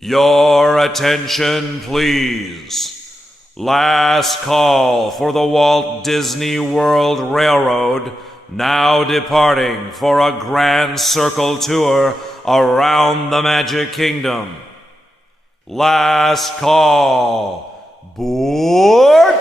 Your attention, please. Last call for the Walt Disney World Railroad, now departing for a grand circle tour around the Magic Kingdom. Last call. Board?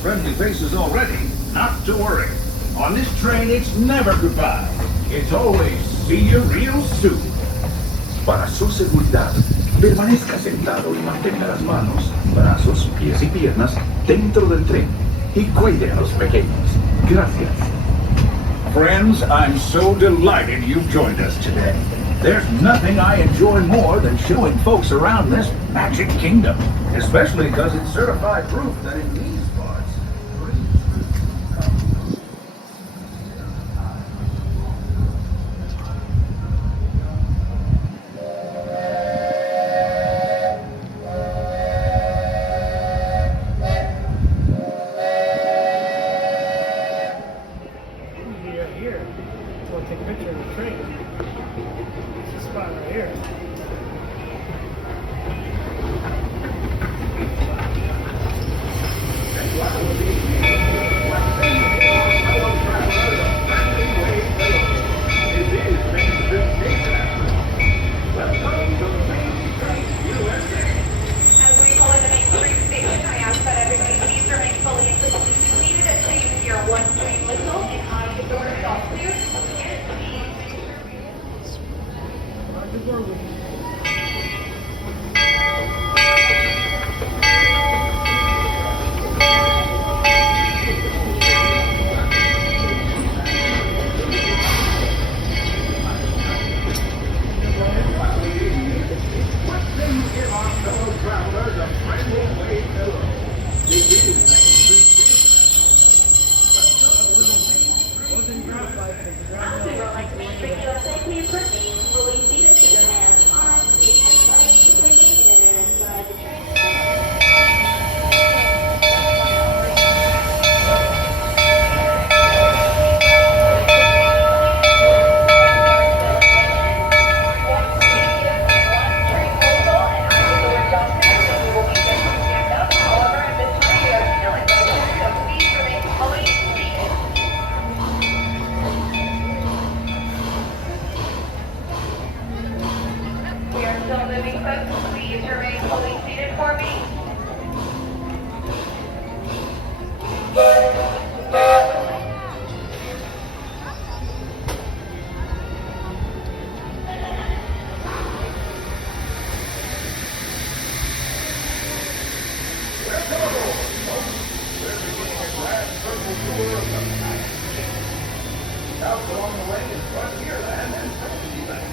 friendly faces already. Not to worry. On this train, it's never goodbye. It's always see you real soon. Para su seguridad, permanezca sentado y mantenga las manos, brazos, pies y piernas dentro del tren y cuide a los pequeños. Gracias. Friends, I'm so delighted you've joined us today. There's nothing I enjoy more than showing folks around this magic kingdom, especially because it's certified proof that in these parts, here. We'll take a picture of the train. It's a spot right here. welcome to the Main Street U.S.A. As we pull into Main Street Station, I ask that everybody please remain fully and completely seated and take your one train whistle and I the door is all clear. Main Street U.S.A. please remain fully seated with your hands on seat and legs completely inside the train. We are still moving, folks. Please remain fully seated for me. Out along the way is Frontierland and Fantasyland.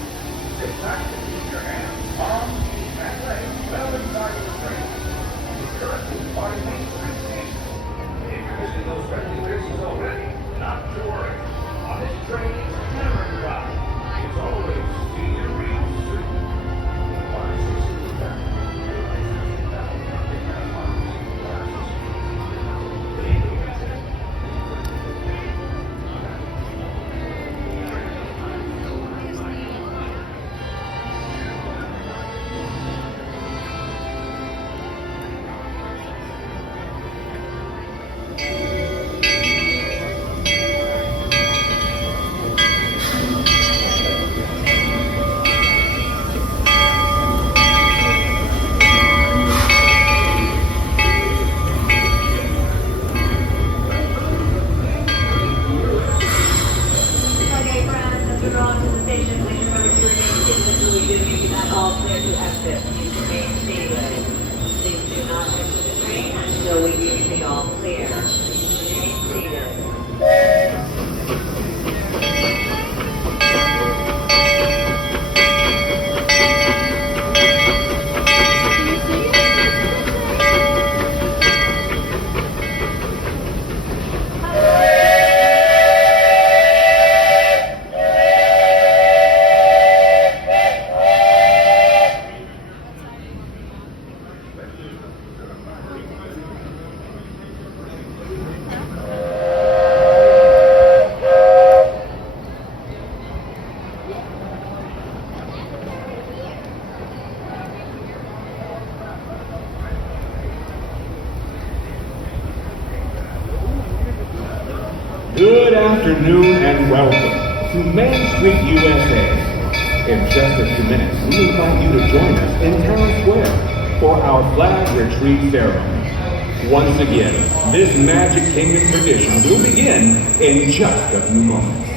Take time to keep your hands, arms, and legs well inside of the train. It's currently part of Main Street Station. If you're missing those friendly faces already, not to worry. On this train, it's never dry. It's always see you real soon. Para su seguridad, Okay, friends, as we roll into the station, please remember to remain seated until we do give you that all clear to exit. Please remain seated. Please do not exit the train until we give you the all clear. Remain seated. Good afternoon and welcome to Main Street U.S.A. In just a few minutes, we invite you to join us in Town Square for our flag retreat ceremony. Once again, this Magic Kingdom tradition will begin in just a few moments.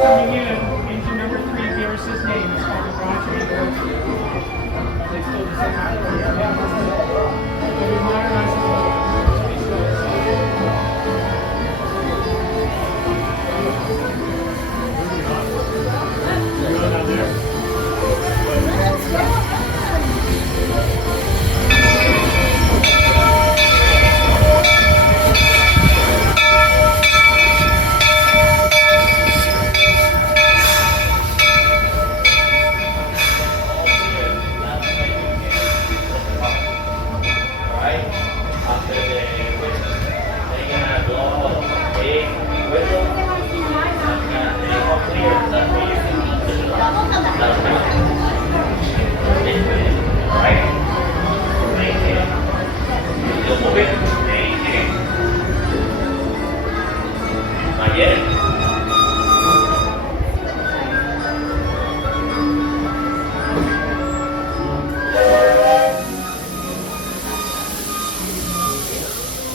Coming in into number 3, bears his name. It's called the Broggie and Lilly Belle. They still the same But we modernize the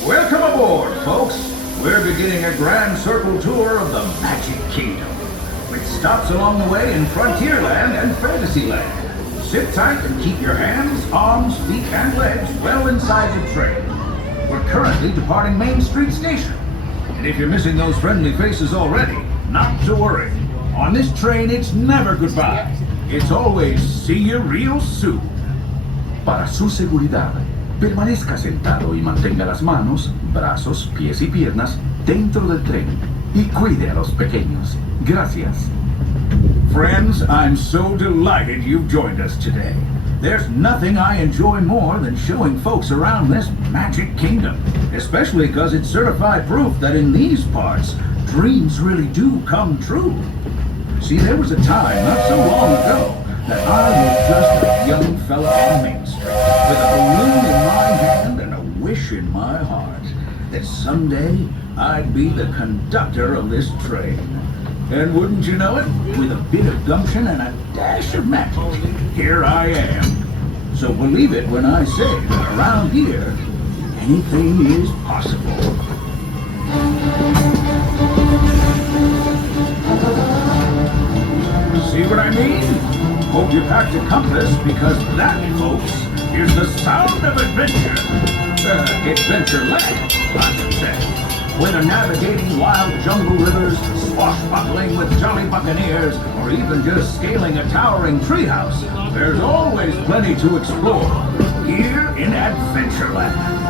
Welcome aboard, folks. We're beginning a grand circle tour of the Magic Kingdom, with stops along the way in Frontierland and Fantasyland. Sit tight and keep your hands, arms, feet, and legs well inside the train. We're currently departing Main Street Station. And if you're missing those friendly faces already, not to worry. On this train, it's never goodbye. It's always see you real soon. Para su seguridad, permanezca sentado y mantenga las manos, brazos, pies y piernas dentro del tren y cuide a los pequeños. Gracias. Friends, I'm so delighted you've joined us today. There's nothing I enjoy more than showing folks around this Magic Kingdom, especially because it's certified proof that in these parts, dreams really do come true. See, there was a time not so long ago that I was just a young fella on Main Street with a balloon in my hand and a wish in my heart that someday I'd be the conductor of this train. And wouldn't you know it, with a bit of gumption and a dash of magic, here I am. So believe it when I say that around here, anything is possible. See what I mean? Hope you packed a compass, because that, folks, is the sound of adventure. Adventureland, I should say. Whether navigating wild jungle rivers, swashbuckling with jolly buccaneers, or even just scaling a towering treehouse, there's always plenty to explore here in Adventureland.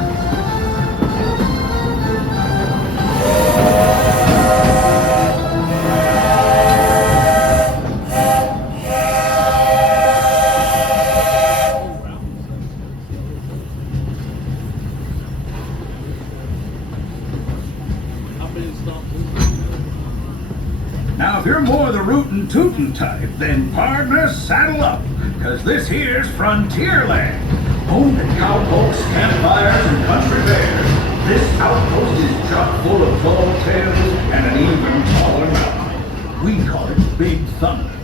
Now, if you're more the rootin' tootin' type, then partner, saddle up, cause this here's Frontierland. Home to cowpokes, campfires, and country bears, this outpost is chock full of tall tales and an even taller mountain. We call it Big Thunder.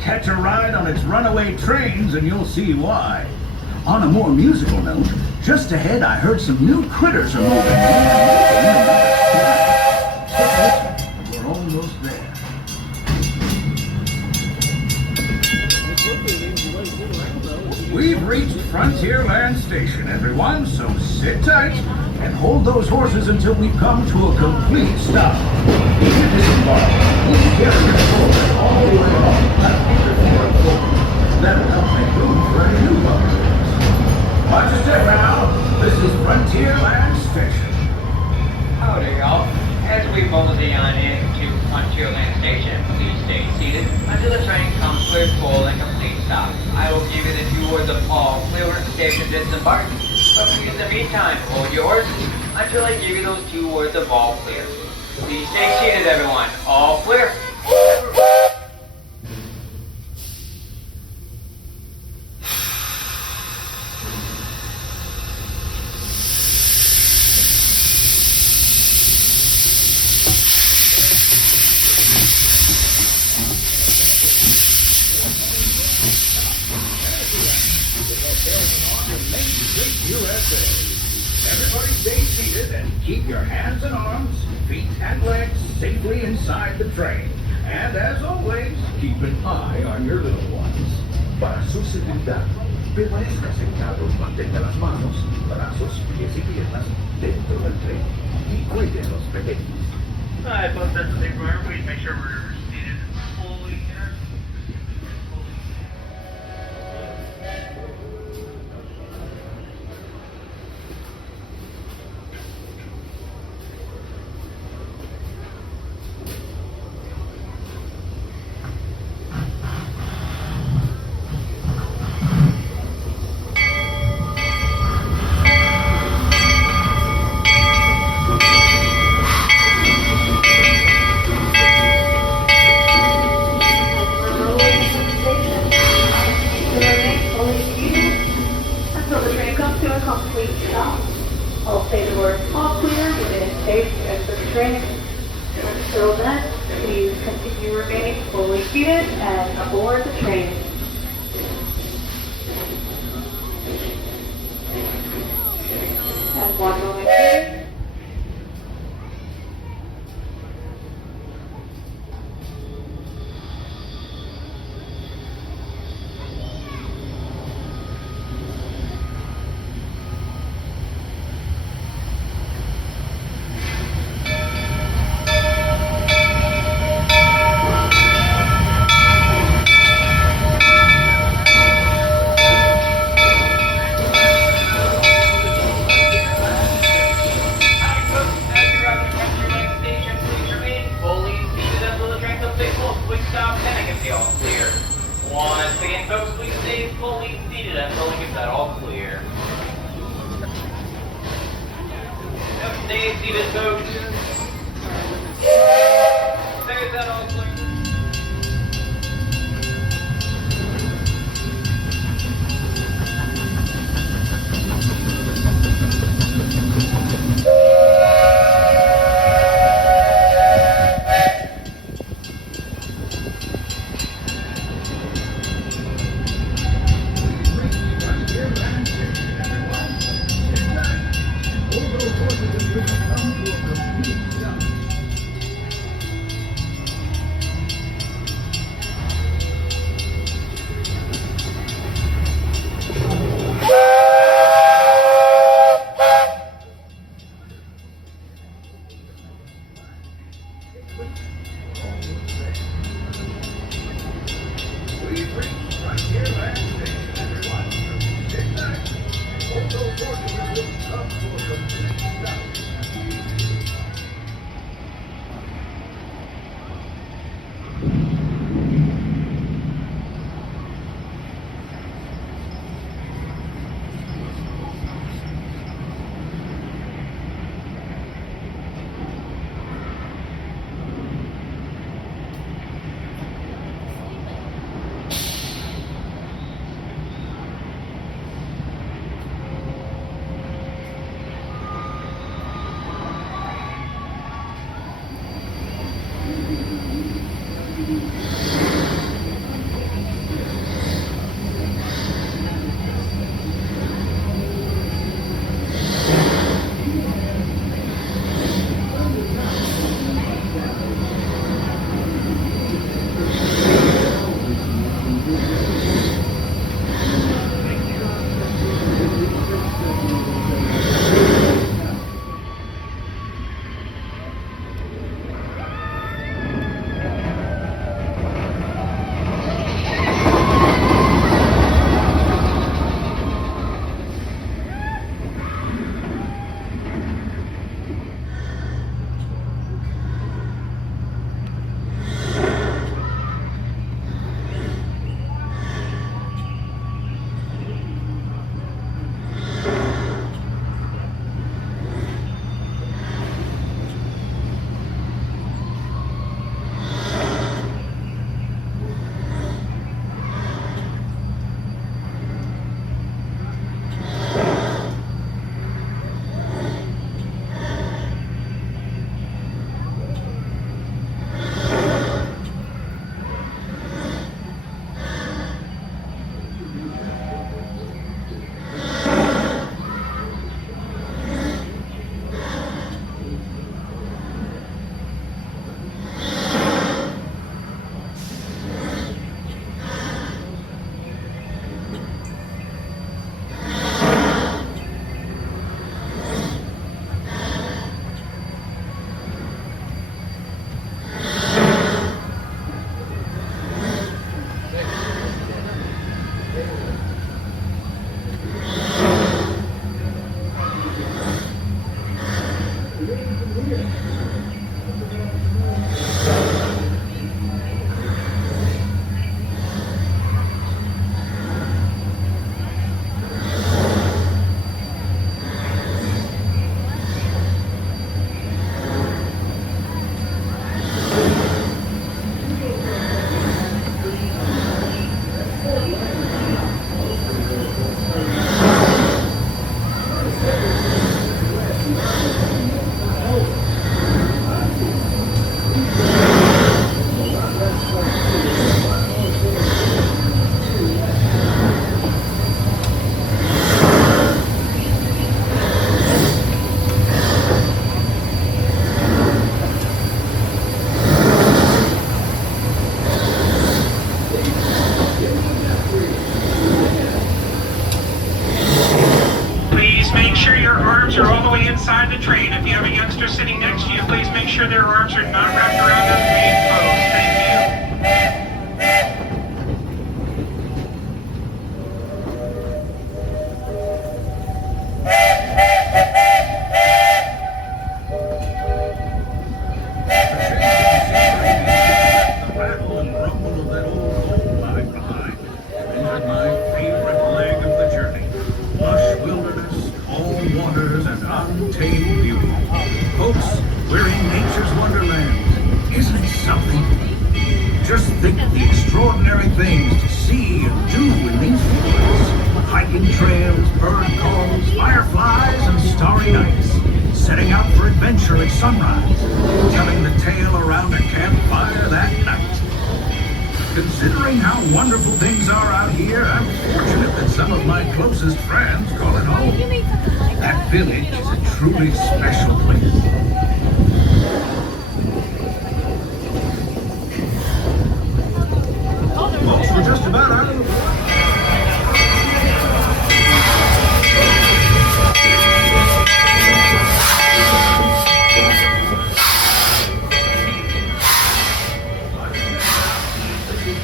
Catch a ride on its runaway trains and you'll see why. On a more musical note, just ahead I heard some new critters are moving in. We're almost there. We've reached Frontierland Station, everyone, so sit tight and hold those horses until we come to a complete stop. If you disembark, please carry your forward all the way along the platform before it forward. That'll help make room for any new bumpers. Watch your step now. This is Frontierland Station. Howdy, y'all. As we mosey on into Frontierland Station, please stay seated until the train comes to a full and complete stop. I will give you the 2 words of all clear when the station disembark. But please, in the meantime, hold your horses until I give you those 2 words of all clear. Please stay seated, everyone. All clear. Main Street U.S.A. Everybody stay seated and keep your hands and arms, feet and legs safely inside the train. And as always, keep an eye on your little ones. Para su seguridad, permanezca sentado y mantenga las manos, brazos, pies y piernas dentro del tren. Y cuide a los pequeños. Alright, folks, that's the big runner. Please make sure we're seated fully here. I'll say the word all clear within safe exit the train. Until then, please continue remaining fully seated and aboard the train. And 1 moment please. Once again, folks, please stay fully seated until we get that all clear. Yep, stay seated, folks. Stay that all clear. Hold those horses until we come to a think of the extraordinary things to see and do in these woods. Hiking trails, bird calls, fireflies, and starry nights. Setting out for adventure at sunrise, telling the tale around a campfire that night. Considering how wonderful things are out here, I'm fortunate that some of my closest friends call it home. That village is a truly special place. Folks, we're just about out of the woods.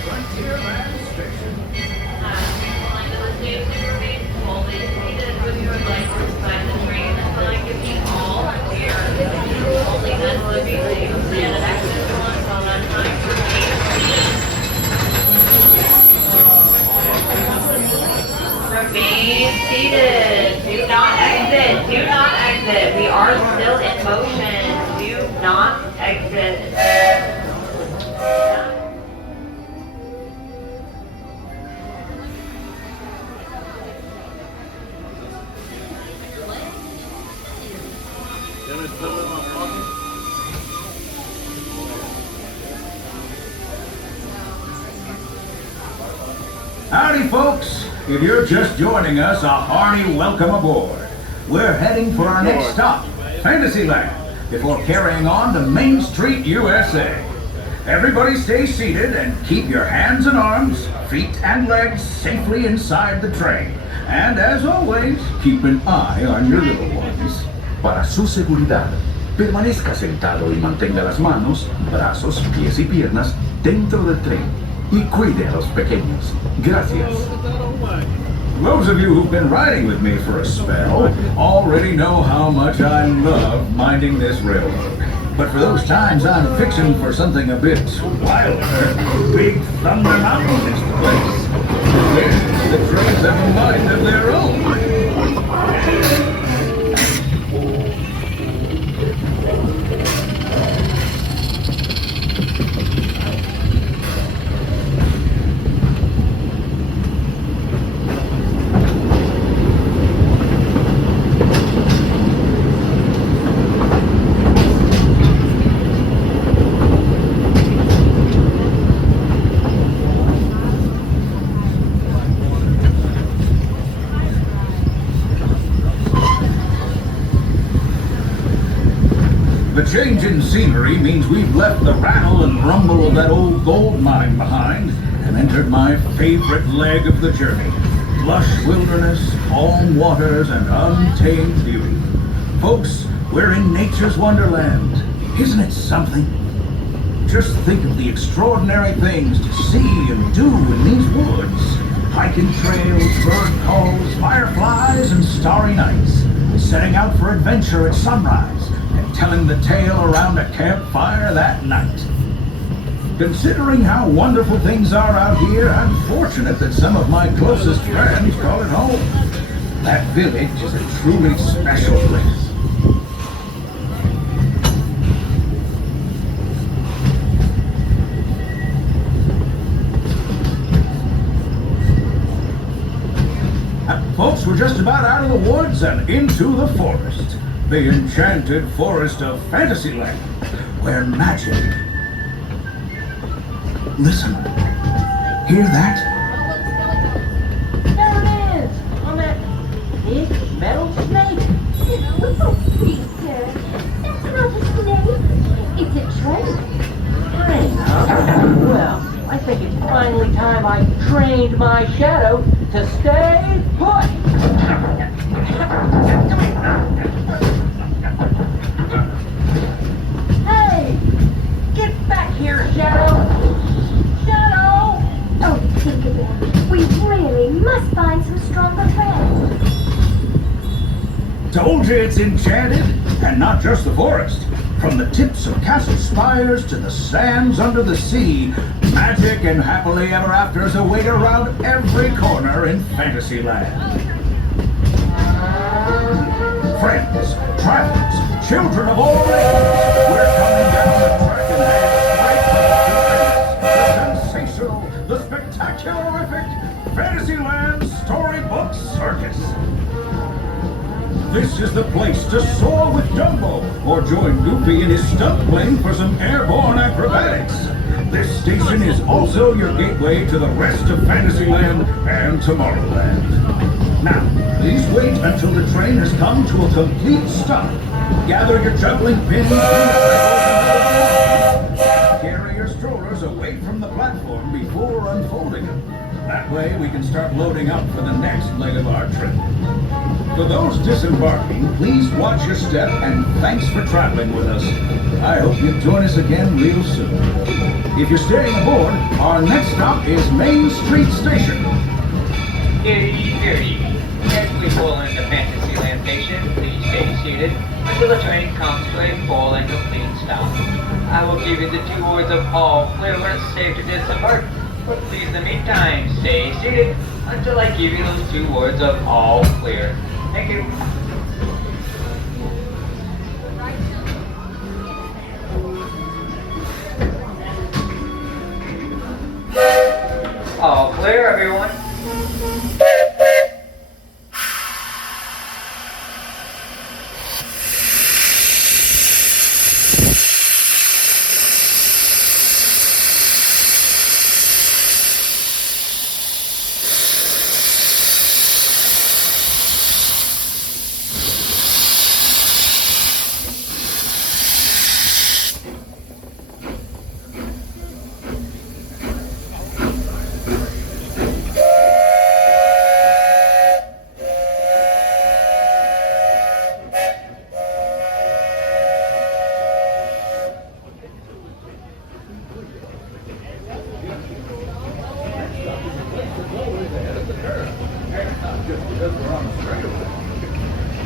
Frontierland Station. Remain seated. Do not exit. Do not exit. We are still in motion. Do not exit. Howdy, folks. If you're just joining us, a hearty welcome aboard. We're heading for our next stop, Fantasyland, before carrying on to Main Street U.S.A. Everybody stay seated and keep your hands and arms, feet and legs safely inside the train. And as always, keep an eye on your little ones. Para su seguridad, permanezca sentado y mantenga las manos, brazos, pies y piernas dentro del tren. Y cuide a los pequeños. Gracias. Those of you who've been riding with me for a spell already know how much I love minding this railroad. But for those times I'm fixing for something a bit wilder, Big Thunder Mountain is the place. Where the trains have a mind of their own. The change in scenery means we've left the rattle and rumble of that old gold mine behind and entered my favorite leg of the journey. Lush wilderness, calm waters, and untamed beauty. Folks, we're in nature's wonderland. Isn't it something? Just think of the extraordinary things to see and do in these woods. Hiking trails, bird calls, fireflies, and starry nights. Setting out for adventure at sunrise and telling the tale around a campfire that night. Considering how wonderful things are out here, I'm fortunate that some of my closest friends call it home. That village is a truly special place. Folks, we're just about out of the woods and into the forest. The enchanted forest of Fantasyland, where magic... Listen. Hear that? There it is! On that big metal snake! Oh, please, sir. That's not a snake. It's a train. Train, huh? Well, I think it's finally time I trained my shadow to stay put! Hey! Get back here, Shadow! Shadow! Oh, Tinkerbell, we really must find some stronger friends. Told you it's enchanted, and not just the forest. From the tips of castle spires to the sands under the sea, magic and happily ever afters await around every corner in Fantasyland. Friends, travelers, children of all ages, we're coming down the track and heading straight for the Fantasyland Storybook Circus. This is the place to soar with Dumbo or join Goofy in his stunt plane for some airborne acrobatics. This station is also your gateway to the rest of Fantasyland and Tomorrowland. Now, please wait until the train has come to a complete stop. Gather your juggling pins, carry your strollers away from the platform before unfolding them. That way we can start loading up for the next leg of our trip. For those disembarking, please watch your step and thanks for traveling with us. I hope you join us again real soon. If you're staying aboard, our next stop is Main Street Station. Here you. As we pull into Fantasyland Station, please stay seated until the train comes to a full and complete stop. I will give you the 2 words of all clear when it's safe to disembark. But please, in the meantime, stay seated until I give you those 2 words of all clear. Thank you. All clear, everyone.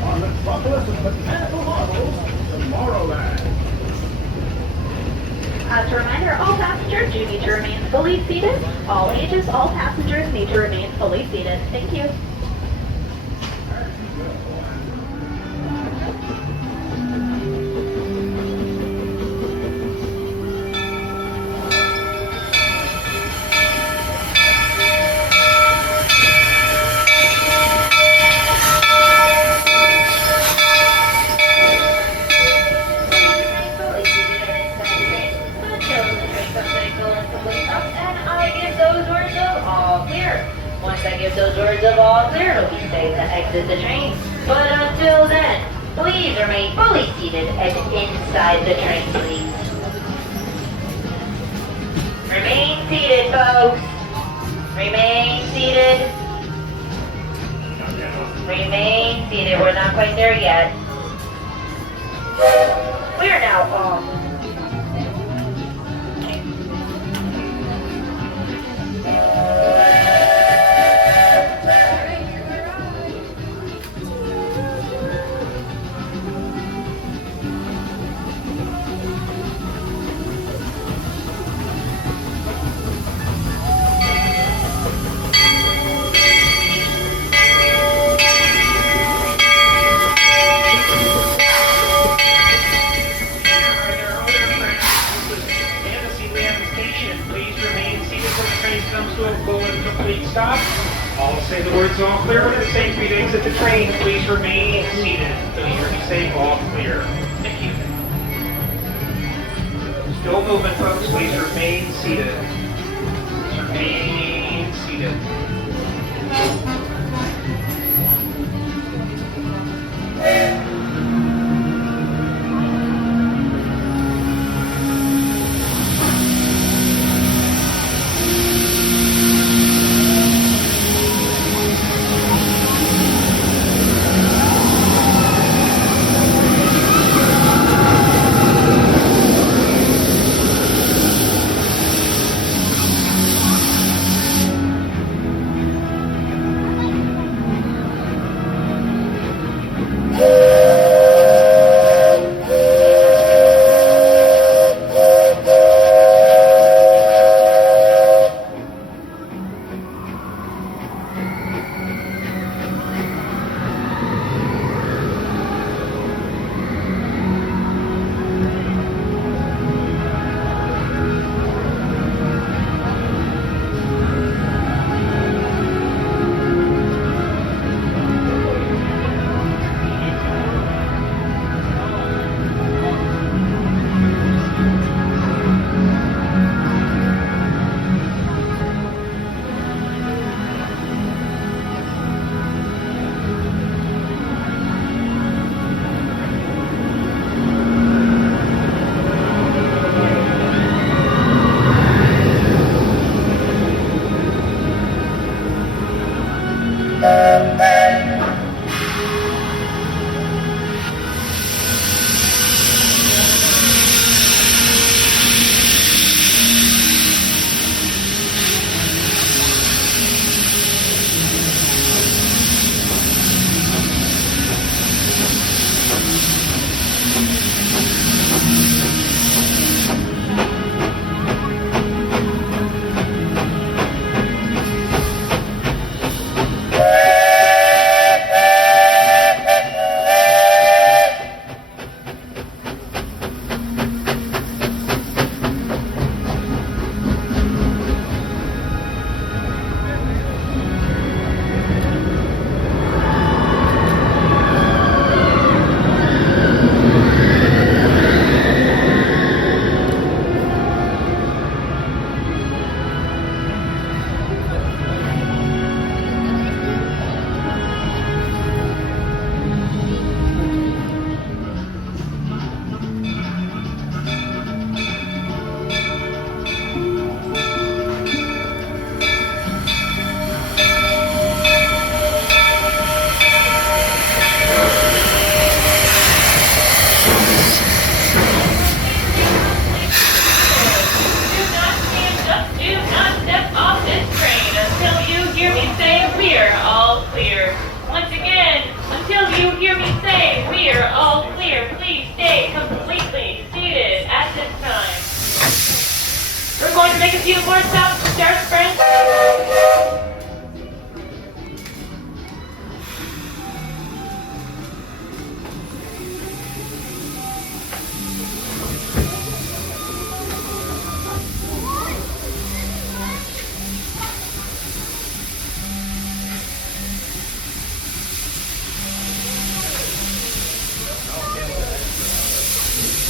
On the metropolis of botanical marvels, Tomorrowland. As a reminder, all passengers do need to remain fully seated. All ages, all passengers need to remain fully seated. Thank you. Once I give those words of all clear, it'll be safe to exit the train. But until then, please remain fully seated and inside the train, please. Remain seated, folks. Remain seated. Remain seated. We're not quite there yet. We are now off. All say the words all clear when it's safe for you to exit the train. Please remain seated until you hear me say all clear. Thank you. Still moving, folks. Please remain seated. Remain seated.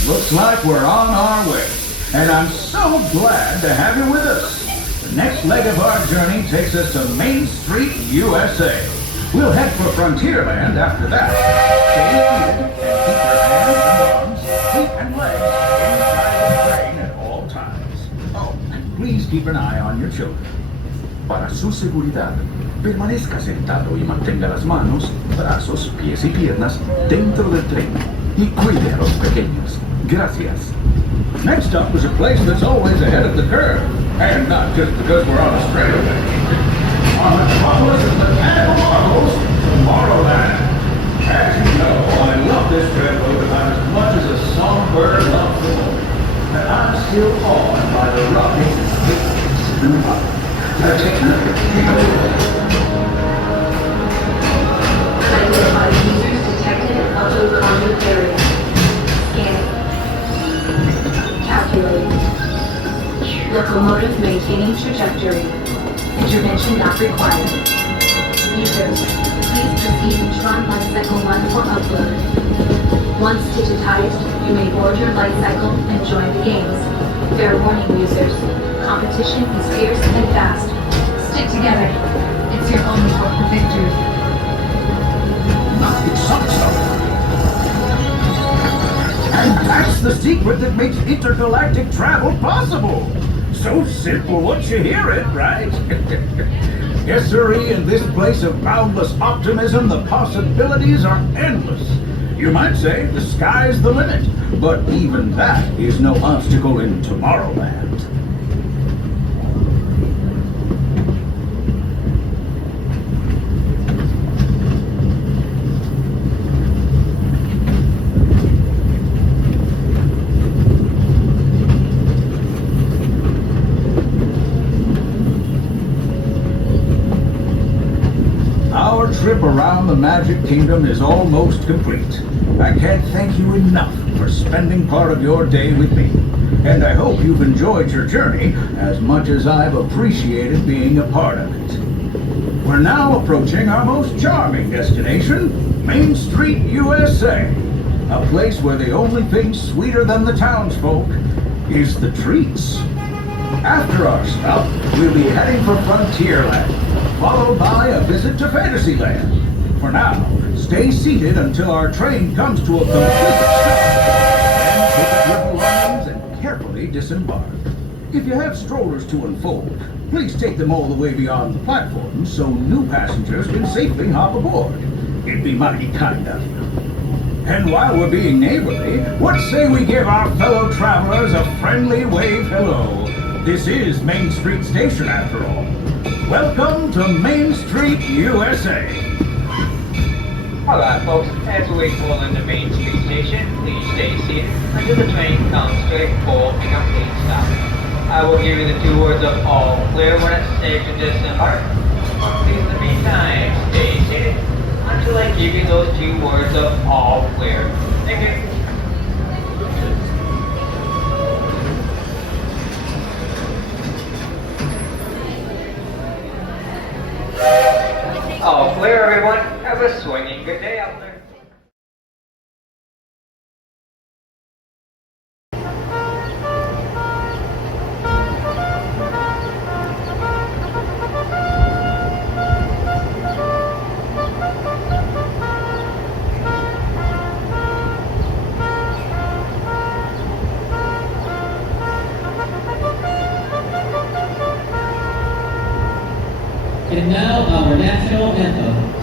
Looks like we're on our way, and I'm so glad to have you with us. The next leg of our journey takes us to Main Street, USA. We'll head for Frontierland after that. Stay seated and keep your hands and arms, feet and legs inside the train at all times. Oh, and please keep an eye on your children. Para su seguridad, permanezca sentado y mantenga las manos, brazos, pies y piernas dentro del tren y cuide a los pequeños. Gracias. Next up is a place that's always ahead of the curve, and not just because we're on a straightaway. On the Metropolis of Mechanical Marvels, Tomorrowland. As you know, I love this railroad about as much as a songbird loves the moon. And I'm still awed by the rockets and picnics and Identify users detected in auto conduit area. Scanning. Calculating. Locomotive maintaining trajectory. Intervention not required. Users, please proceed to Tron Life Cycle 1 for upload. Once digitized, you may board your light cycle and join the games. Fair warning, users. Competition is fierce and fast. Stick together. It's your only hope for victory. And that's the secret that makes intergalactic travel possible. So simple once you hear it, right? Yes, sirree, in this place of boundless optimism, the possibilities are endless. You might say the sky's the limit, but even that is no obstacle in Tomorrowland. Our trip around the Magic Kingdom is almost complete. I can't thank you enough for spending part of your day with me. And I hope you've enjoyed your journey as much as I've appreciated being a part of it. We're now approaching our most charming destination, Main Street, USA. A place where the only thing sweeter than the townsfolk is the treats. After our stop, we'll be heading for Frontierland, followed by a visit to Fantasyland. For now, stay seated until our train comes to a complete stop. Then pick up your belongings and carefully disembark. If you have strollers to unfold, please take them all the way beyond the platform so new passengers can safely hop aboard. It'd be mighty kind of you. And while we're being neighborly, what say we give our fellow travelers a friendly wave hello? This is Main Street Station, after all. Welcome to Main Street, USA. Alright folks, as we pull into Main Street Station, please stay seated until the train comes to a full and complete stop. I will give you the 2 words of all clear when it's safe to disembark. Please in the meantime, stay seated until I give you those 2 words of all clear. Thank you. All clear, everyone. Have a swinging good day out there. And now our national anthem.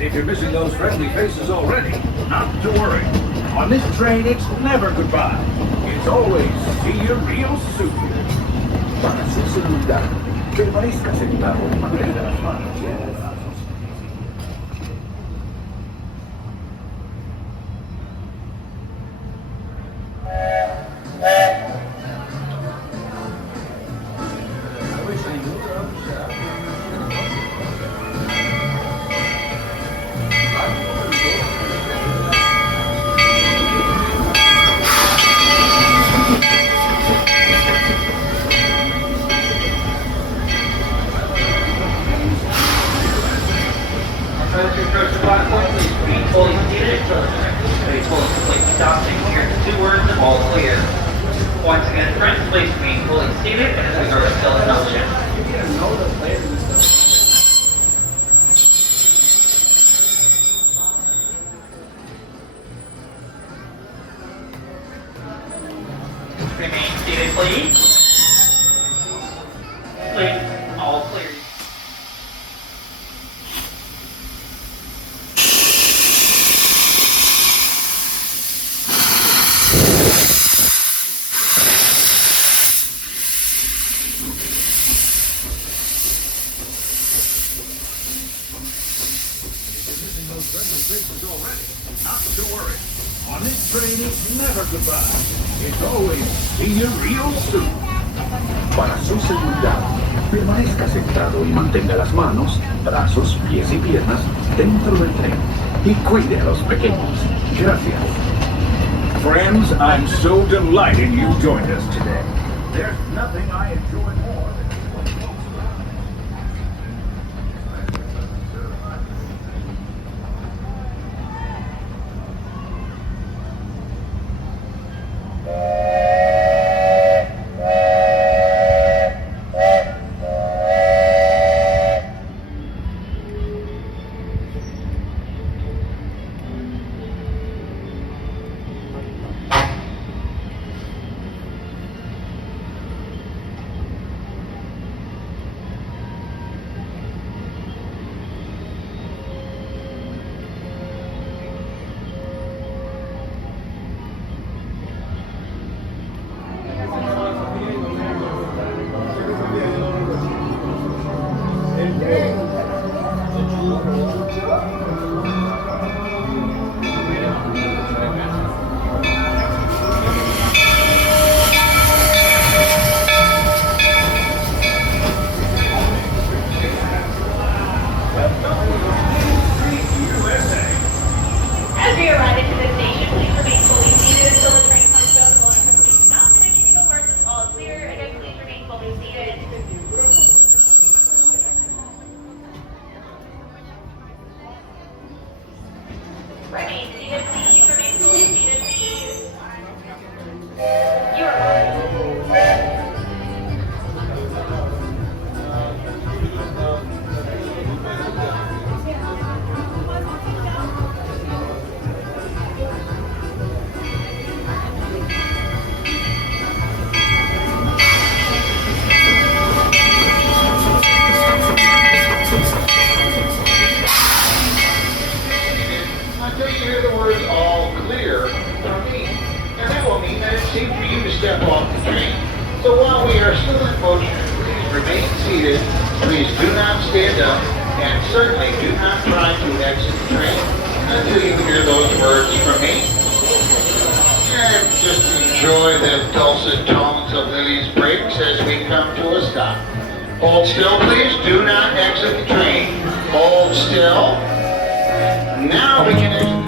If you're missing those friendly faces already, not to worry. On this train, it's never goodbye. It's always see you real soon. Para su seguridad, permanezca sentado y mantenga las manos llenas. seated so the train is fully completely stopped. You hear the 2 words of all clear. Once again, friends, please remain fully seated as we are still in motion. Remain seated, please. Please, all clear. Not to worry. On this train, it's never goodbye. It's always see you real soon. Para su seguridad, permanezca sentado y mantenga las manos, brazos, pies y piernas dentro del tren. Y cuide a los pequeños. Gracias. Friends, I'm so delighted you joined us today. There's nothing I enjoy more than As we arrive into the station, please remain fully seated until the train comes to a full and complete stop. And I give you the words of all clear. Again, please remain fully seated. Remain seated, please. Remain fully seated, please. You are right. Until you hear the words all clear from me. And that will mean that it's safe for you to step off the train. So while we are still in motion, please remain seated. Please do not stand up. And certainly do not try to exit the train until you hear those words from me. And just enjoy the dulcet tones of Lily's brakes as we come to a stop. Hold still, please. Do not exit the train. Hold still. Now we can exit.